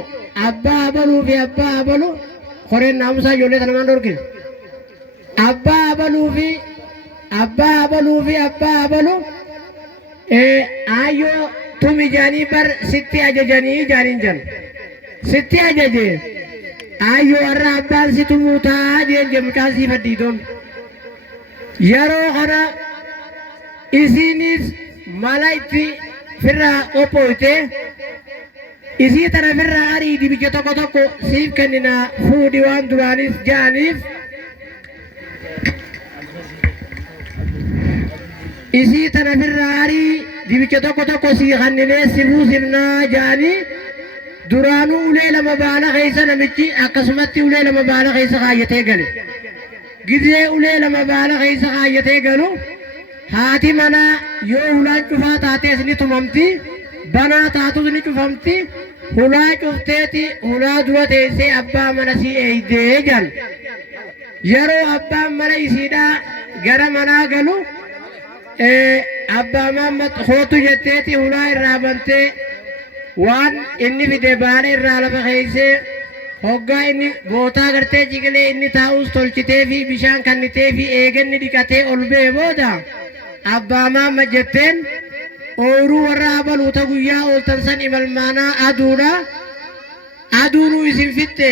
abbaa abaluu fi abbaa abalu koreen naamusaa ijoollee sana maan dhorkine abbaa abaluu fi abbaa abaluu fi abbaa abalu ayyoo tumi jaanii bar sitti ajajanii jaaniin jan sitti ajaje ayyoo warra abbaan si tumuutaa jeen jemucaa sii fadhiitoon yeroo kana isiinis mala itti firraa qophooyte isii tana firraa arii dibicha tokko tokko siif kennina fuudhi waan duraanis jaaniif isii tana firraa arii dibicha tokko tokko sii kenninee sifuu sifnaa jaanii duraanuu ulee lama baala keessa namichi akkasumatti ulee lama baala keessa kaayyatee gale gidee ulee lama baala keessa kaayyatee galu haati manaa yoo ulaan cufaa taatees ni tumamti banaa taatus ni cufamti hulaa cufteeti hulaa dura teessee abbaa mana sii eeydee jan yeroo abbaan mana isiidhaa gara manaa galu abbaa mammat hootu jetteeti hulaa irraa bantee waan inni fide baala irraa lafa keeysee hoggaa inni bootaa gartee ciqilee inni taa'us tolchitee fi bishaan kannitee fi eeganni dhiqatee ol bee booda abbaa mammat jetteen ooyiruu warra abaluuta guyyaa ooltan san imalmaanaa aduudha aduunuu isin fitte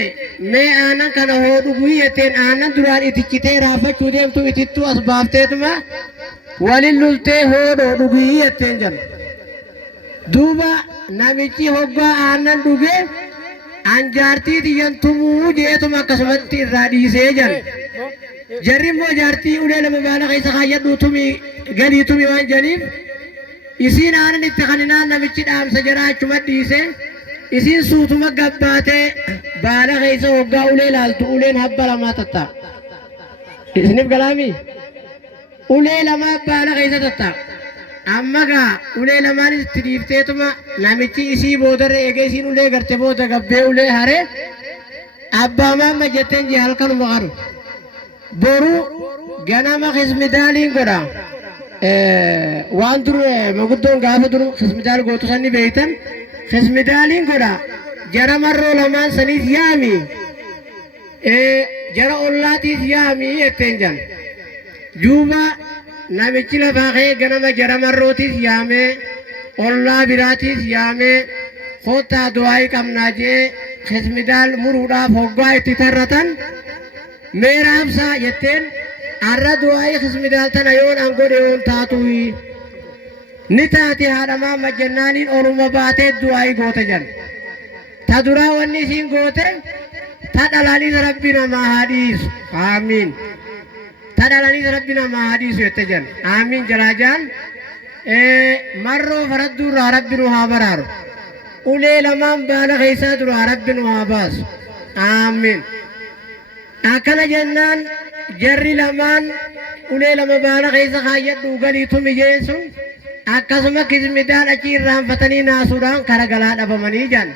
mee aanan kana hoo dhuguu jetteen aanan duraan itichitee raafachuu deemtu itittuu as baafteetuma walin lultee hoodhoo dhuguu jetteen jan duuba namichi hoggaa aannan dhugee anjaartii xiyyan tumuu jeetuma akkasumatti irraa dhiisee jan jarri immoo jaartii ulee lama baala keessa kaayyadhuu tumi galii tumi waan janiif isiin aanan itti kaninaan namichi dhaamsa jaraa achuma dhiise isiin suutuma gabbaatee baala keessa hoggaa ulee laaltu uleen habba lamaa tatta isiniif galaami ulee lamaa baala keessa tatta amma gaa ulee lamaan itti dhiifteetuma namichi isii boodarra eegee isiin ulee garte booda gabbee ulee hare abbaa mamma jetteen jee halkanuma qaru boru ganama kismidaaliin godha waan dur maguddoon gaafa dur kismidaal gootu sanni beeytan kismidaaliin godha jara marroo lamaan saniis yaami jara ollaatiis yaami jetteen jan duuba namichi lafaa kee ganama jara marrootiis yaamee ollaa biraatiis yaamee kottaa du'aayii qabnaa jee kismidaal muruudhaaf hoggaa itti tarratan meeraabsaa jetteen arra du'aayii kismidaal tana yoon an godhe yoon taatuyi ni taati haadha maamma jennaaniin oruma baatee du'aayii goote jan ta duraa wanni isiin goote ta dhalaliis rabbi namaa haadhiisu aamiin ta dhalaliis rabbi namaa haadhiisu jette jan aamiin jalaajaan marroo faradduu irraa rabbi nu haa baraaru ulee lamaan baala keessaa duraa rabbi nu haa baasu aamiin akkana jennaan jarri lamaan ulee lama baala keessa kaayyadhu galii tumi jeessun akkasuma kismidaan achi irraanfatanii naasuudhaan kara galaa dhabamanii jan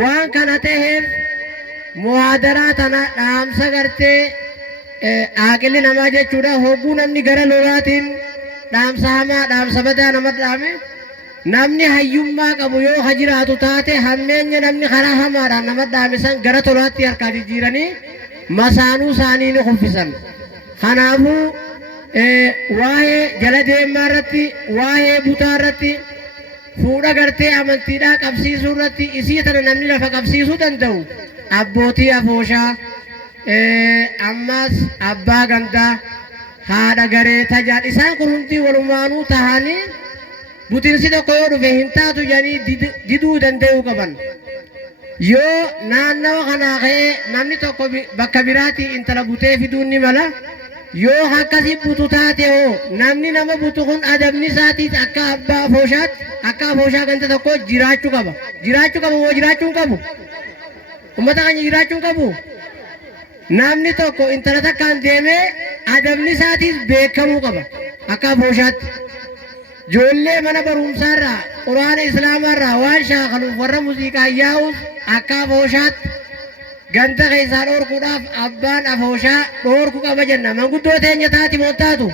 waan kana ta'eef muhaadaraa tana dhaamsa gartee aaqilli namaa jechuudha hogguu namni gara lolaatiin dhaamsa hamaa dhaamsa badaa nama dhaame namni hayyummaa qabu yoo hajiraatu taate hammeenya namni karaa hamaadhaan nama dhaamisan gara tolaatti harkaa jijjiiranii masaanuu isaanii ni kuffisan kanaafuu waa'ee jala deemaa irratti waa'ee butaa irratti fuudha gartee amantiidhaa qabsiisuu irratti isii tana namni lafa qabsiisuu danda'u abbootii afooshaa ammas abbaa gandaa haadha garee tajaan isaan kun hundi walumaanuu tahanii butinsi tokko yoo dhufe hin taatu jedhanii diduu danda'uu qaban yoo naannawa kanaa ka'ee namni tokko bakka biraatti intala butee fiduun ni mala yoo akkasii butu taate hoo namni nama butu kun adabni isaatiis akka abbaa afooshaatti akka afooshaa ganda tokko jiraachuu qaba moo jiraachuu hin qabu ummata keenya jiraachuu hin qabu namni tokko intala takkaan deemee adabni isaatiis beekamuu qaba akka afooshaatti ijoollee mana barumsaarraa quraana islaamaarraa waan shaakaluuf warra muuziqaa yaa'uuf akka afooshaatti ganda keessaa dhoorkuudhaaf abbaan afooshaa dhoorkuu qaba jenna manguddoo teenya taati moo taatu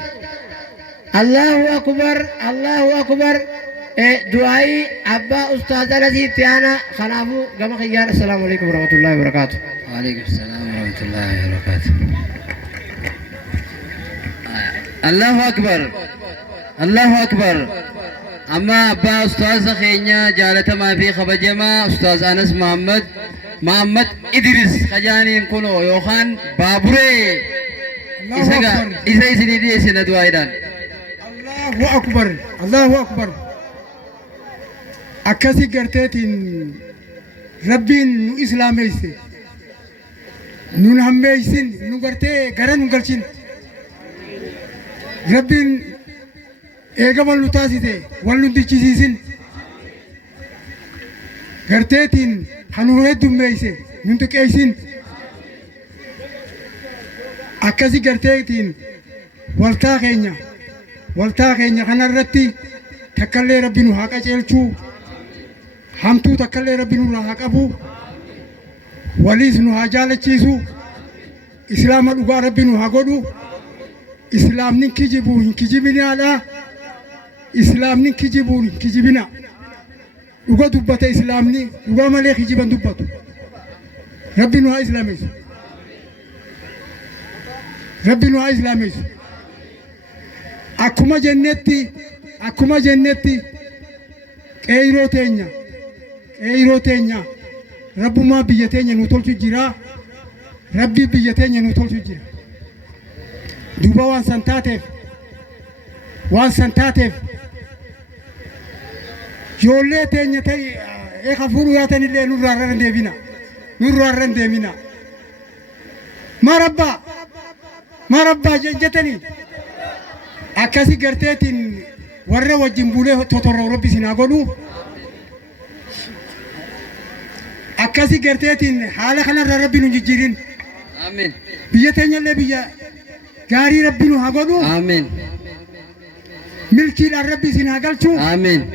Allahu akbar دعائي أبا أستاذ الذي تيانا خلافو كما خيار. السلام عليكم ورحمة الله وبركاته. وعليكم السلام ورحمة الله وبركاته. الله أكبر الله أكبر. أما أبا أستاذ خينيا جالة ما في خبجما أستاذ أنس محمد إدريس خجاني كنو يوخان بابوري إذا إسندي إسندوا أيضا. الله أكبر الله أكبر. أكاسي قرتين ربين إسلاميسي نون هميسين نقرتي قرن نقرشين ربين إيجا والو تاسيتي والو تيجيسين قرتين حنوه دميسي ننتك أيسين أكاسي قرتين والتا خينيا خنا الرتي تكلي ربين وحاكا جيلشو همتو تكلي ربين وحاكا بو وليس نهاجالة چيسو إسلام الوغا ربين وحاكودو إسلام نكجبو نكجبنا على إسلام نكجبو نكجبنا وغا دبتا إسلامني وغا مالي خجبا دبتو ربين وحا إسلاميس ربين وحا إسلاميس أكما جنتي كيرو تينيا رب ما بيتينيا نطول تجرا ربي بيتينيا نطول تجرا دوبا وان سنتاتف جولة تينيا تي خفورو ياتني اللي نورارن ديمينا ما ربا جتني أكاسي قرتين ورّا وجنبوله تطور ربي سناقولو أكاسي قرتين حالة خلنا ربي نجيرين آمين. بيتين اللي بيا غاري ربي نهاقولو آمين. ملكي الربي سناقلشو آمين.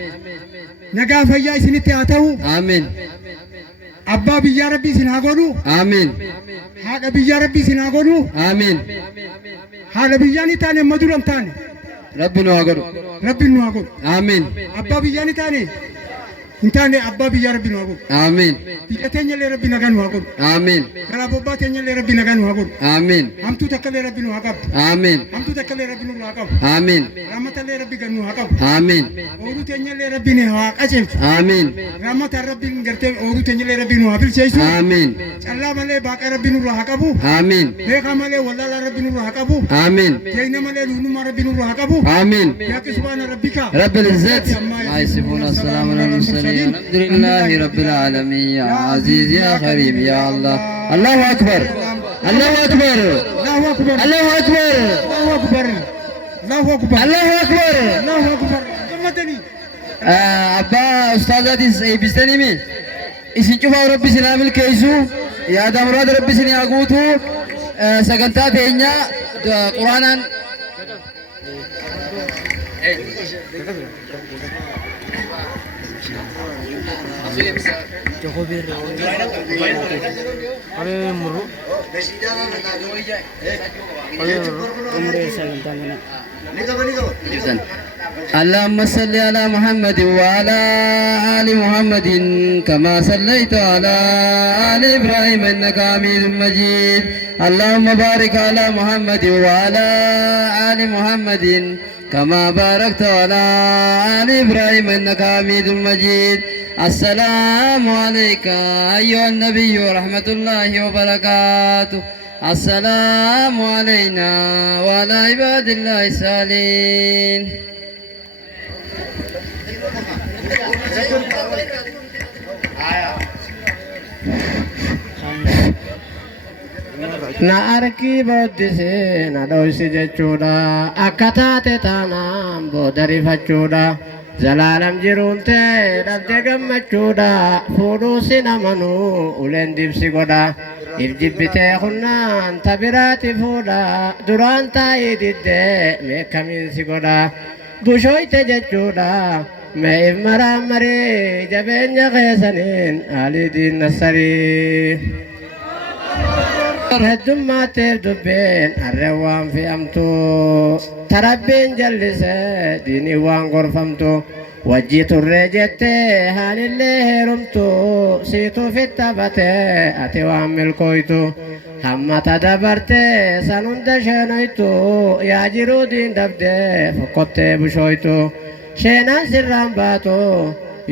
نقاف يا سنتي أتاو آمين. أبا بيا ربي سناقولو آمين. هذا بيا ربي سناقولو آمين. هذا بياني تاني مدرم تاني ربي نوغرو آمين. أبا بياني تاني انتاني أبا بيا ربي نوغرو آمين. بيتين اللي ربي نغنو آمين. كلا بوبا تين اللي ربي نغنو آمين. هم تو تكلي ربي نوغاب آمين. هم تو تكلي ربي نوغاب آمين. رحمة الله ربي غنو هاقاب آمين. أورو تين اللي ربي نهاق أجل آمين. رحمة ربي نغرتي أورو تين اللي ربي نوغابل شيسو آمين. الله مالي باقى ربي نور هاقابو آمين. بيقى مالي والله ربي نور هاقابو آمين. جينا مالي لونو ما ربي نور هاقابو آمين. يا سبحان ربك رب العزة ما يصفون. السلام على المرسلين الحمد لله رب العالمين. يا عزيز يا كريم يا الله. الله أكبر الله أكبر الله أكبر الله أكبر الله أكبر الله أكبر الله أكبر. الله أكبر جمدني أبا أستاذ بستني مين إسن شوفوا ربي سلام الكيسو يا دام مراد ربي سني أقوتو سجنتا تينيا قرآن اللهم صل على محمد وعلى آل محمد كما صليت على آل إبراهيم إنك حميد مجيد. اللهم بارك على محمد وعلى آل محمد كما باركت على آل إبراهيم إنك حميد مجيد. السلام عليك أيها النبي ورحمة الله وبركاته. السلام علينا وعلى عباد الله الصالحين. na arki booddise na dhoysi jechuudha akka taate taanaan boodarifachuudha zalaalam jiruun ta'e dhabde gammachuudha fuudhuu sin amanuu uleen dibsi godha if jibbitee hunnaan tabiraati fuudha duraan taa'ii diddee meekkamiinsi godha bushoyte jechuudha me'if maraammarii jabeenya keessaniin aalii diinnasarii heddummaatteef dubbeen harreen waan fe'amtu tarabbiin jallise diinii waan gorfamtu wajji turree jettee haalillee heerumtu siituu fittabate ati waan milkooytu hammata dabarte san hunda sheenoytu yaa jiruu diin dabdee fokkottee bushooytu sheenaan sirraan baatu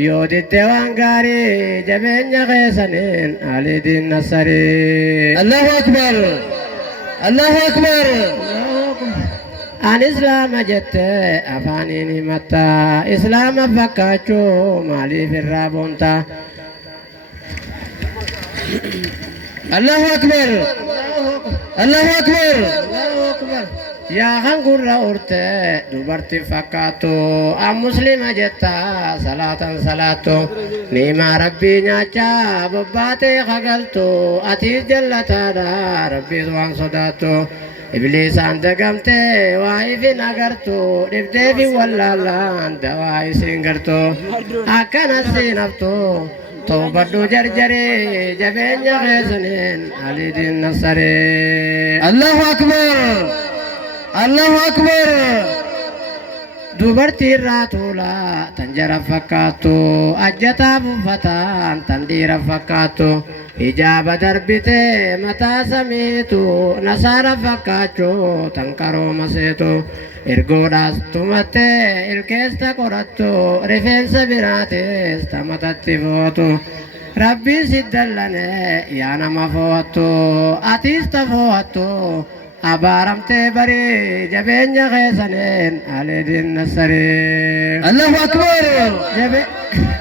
yoo ditte waan gaarii jabeenya keessaniin aliidiin nassarii. Allahu akbar. Allahu akbar. An islaama jette afaaniin himatta islaama fakkaachuu maaliif irraa boonta. Allahu akbar. Allahu akbar. Yaa kan gurra urte dubartii fakkaattu an muslima jetta salaatan salaattu niimaa rabbii nyaachaa bobbaatee kagaltu atiis jallataadha rabbiis waan sodaattu ibliisaan dagamtee waa ifin agartu dhibdee fi wallaallaan dawaa isin gartu akkanas siin haftu toobadhu jarjaree jabeenya keessaniin aliidiin nassaree. Allahu akbar. Allahu akbar. Dubartii irraa tuulaa tan jara fakkaattu ajjataa buufataan tan dhiira fakkaattu ijaaba darbitee mataa samiitu nasaara fakkaachuu tan qarooma seetu ergoodhaas tumattee ilkeesta qorattu rifeensa biraatis tamatatti footu rabbii si dallane yaa nama foo'attu atiis ta foo'attu abaaramtee barii jabeenya keessaniin aliidiin nassaree. Allahu akbar.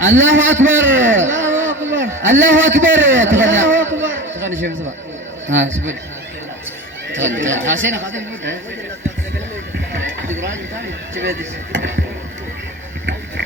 Allahu akbar. Allahu akbar. تغني تغني شوف سبا ها سبا تغني حسين خاتم